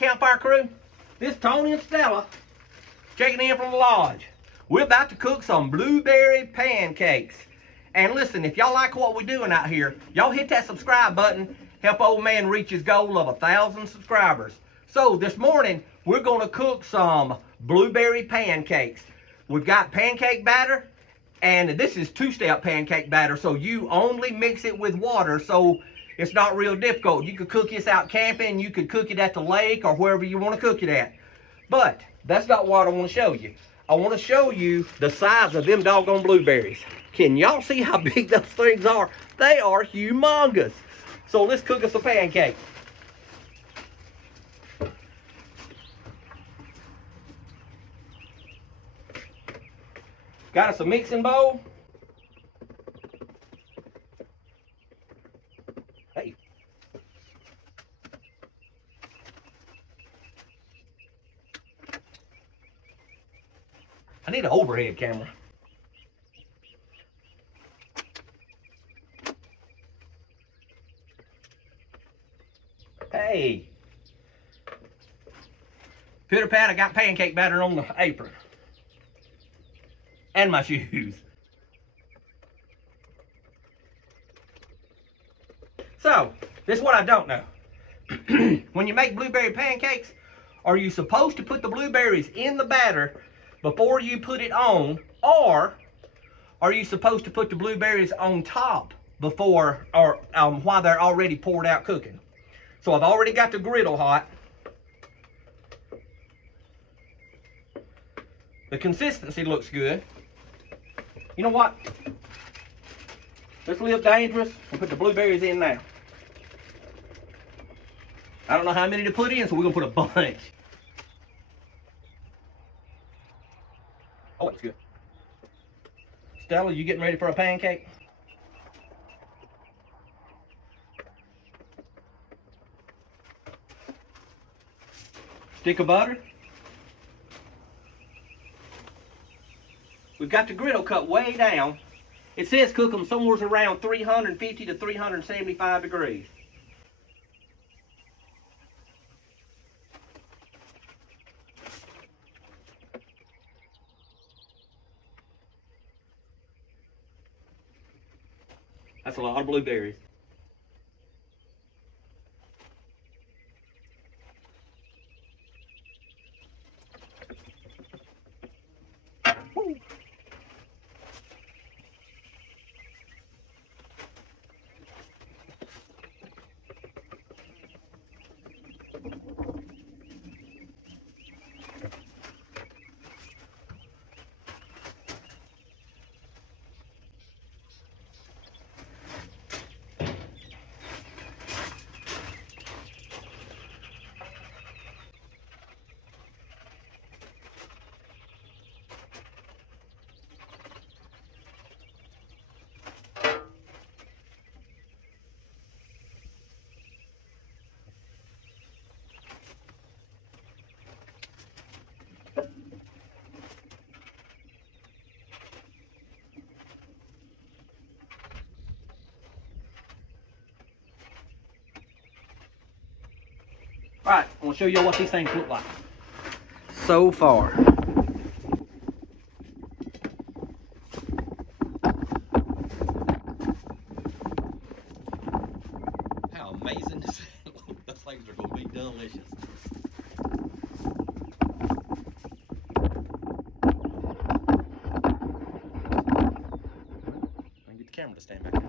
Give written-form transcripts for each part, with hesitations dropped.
Campfire Crew. This is Tony and Stella checking in from the lodge. We're about to cook some blueberry pancakes. And listen, if y'all like what we're doing out here, y'all hit that subscribe button. Help old man reach his goal of 1,000 subscribers. So this morning, we're gonna cook some blueberry pancakes. We've got pancake batter, and this is two-step pancake batter, so you only mix it with water, so it's not real difficult. You could cook this out camping, you could cook it at the lake, or wherever you wanna cook it at. But that's not what I wanna show you. I wanna show you the size of them doggone blueberries. Can y'all see how big those things are? They are humongous. So let's cook us a pancake. Got us a mixing bowl. Hey. I need an overhead camera. Hey. Pitter pat, I got pancake batter on the apron. And my shoes. So, this is what I don't know. When you make blueberry pancakes, are you supposed to put the blueberries in the batter before you put it on, or are you supposed to put the blueberries on top before, or while they're already poured out cooking? So I've already got the griddle hot. The consistency looks good. You know what? Let's live dangerous and put the blueberries in now. I don't know how many to put in, so we're gonna put a bunch. Oh, it's good. Stella, you getting ready for a pancake? Stick of butter. We've got the griddle cut way down. It says cook them somewhere around 350 to 375 degrees. That's a lot of blueberries. Woo. Alright, I'm going to show you what these things look like so far. How amazing is that? Those things are going to be delicious. I get the camera to stand back up.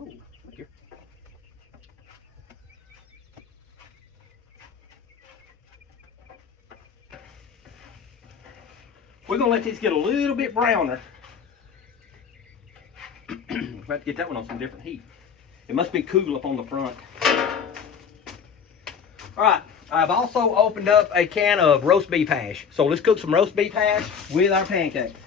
Look here. We're going to let these get a little bit browner. We'll have to get that one on some different heat. It must be cool up on the front. Alright, I've also opened up a can of roast beef hash. So let's cook some roast beef hash with our pancakes.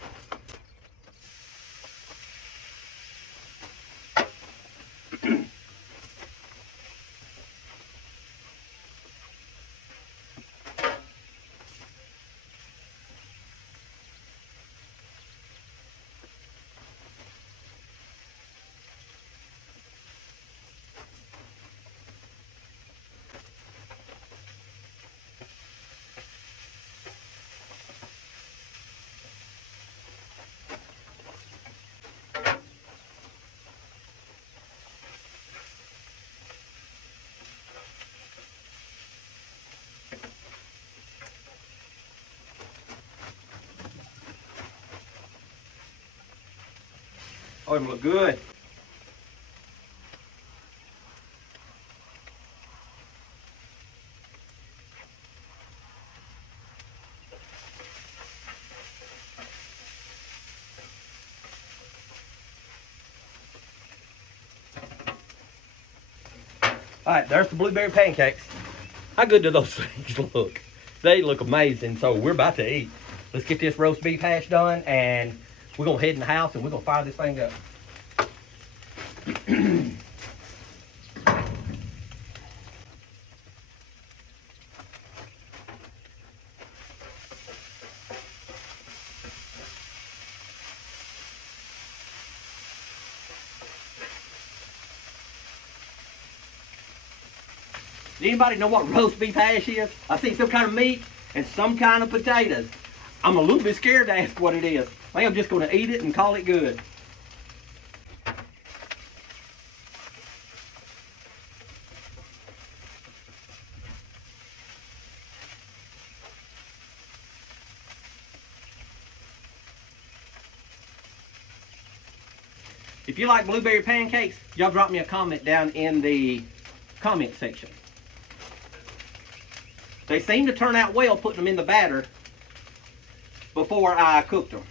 Oh, them look good. All right, there's the blueberry pancakes. How good do those things look? They look amazing. So we're about to eat. Let's get this roast beef hash done, and we're gonna head in the house and we're gonna fire this thing up. Anybody know what roast beef hash is? I see some kind of meat and some kind of potatoes. I'm a little bit scared to ask what it is. I think I'm just gonna eat it and call it good. If you like blueberry pancakes, y'all drop me a comment down in the comment section. They seem to turn out well putting them in the batter before I cooked them.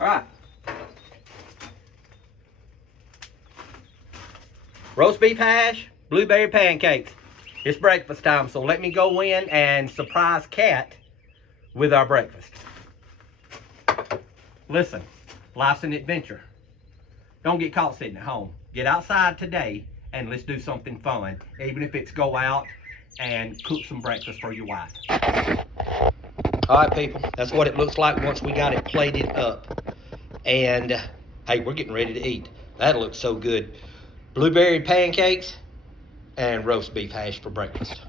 All right. Roast beef hash, blueberry pancakes. It's breakfast time, so let me go in and surprise Kat with our breakfast. Listen, life's an adventure. Don't get caught sitting at home. Get outside today and let's do something fun, even if it's go out and cook some breakfast for your wife. All right, people, that's what it looks like once we got it plated up. And hey, we're getting ready to eat. That looks so good. Blueberry pancakes and roast beef hash for breakfast.